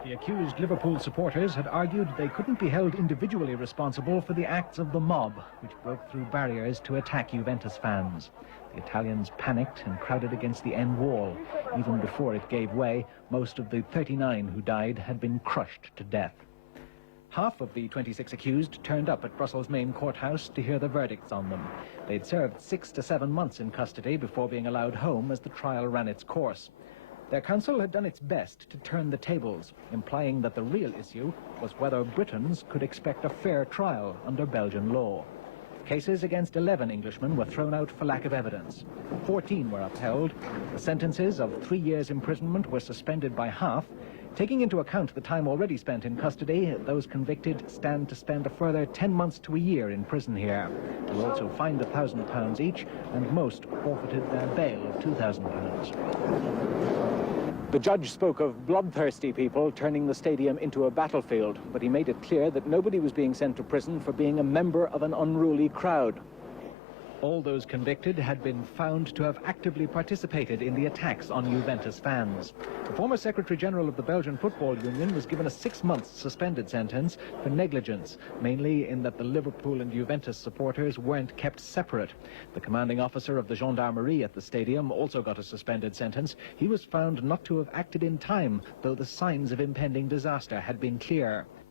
The accused Liverpool supporters had argued they couldn't be held individually responsible for the acts of the mob, which broke through barriers to attack Juventus fans. The Italians panicked and crowded against the end wall. Even before it gave way, most of the 39 who died had been crushed to death. Half of the 26 accused turned up at Brussels' main courthouse to hear the verdicts on them. They'd served 6 to 7 months in custody before being allowed home as the trial ran its course. Their counsel had done its best to turn the tables, implying that the real issue was whether Britons could expect a fair trial under Belgian law. Cases against 11 Englishmen were thrown out for lack of evidence. 14 were upheld. The sentences of 3 years imprisonment were suspended by half. Taking into account the time already spent in custody, those convicted stand to spend a further 10 months to a year in prison here. They were also fined £1,000 each, and most forfeited their bail of £2,000. The judge spoke of bloodthirsty people turning the stadium into a battlefield, but he made it clear that nobody was being sent to prison for being a member of an unruly crowd. All those convicted had been found to have actively participated in the attacks on Juventus fans. The former Secretary-General of the Belgian Football Union was given a 6-month suspended sentence for negligence, mainly in that the Liverpool and Juventus supporters weren't kept separate. The commanding officer of the gendarmerie at the stadium also got a suspended sentence. He was found not to have acted in time, though the signs of impending disaster had been clear.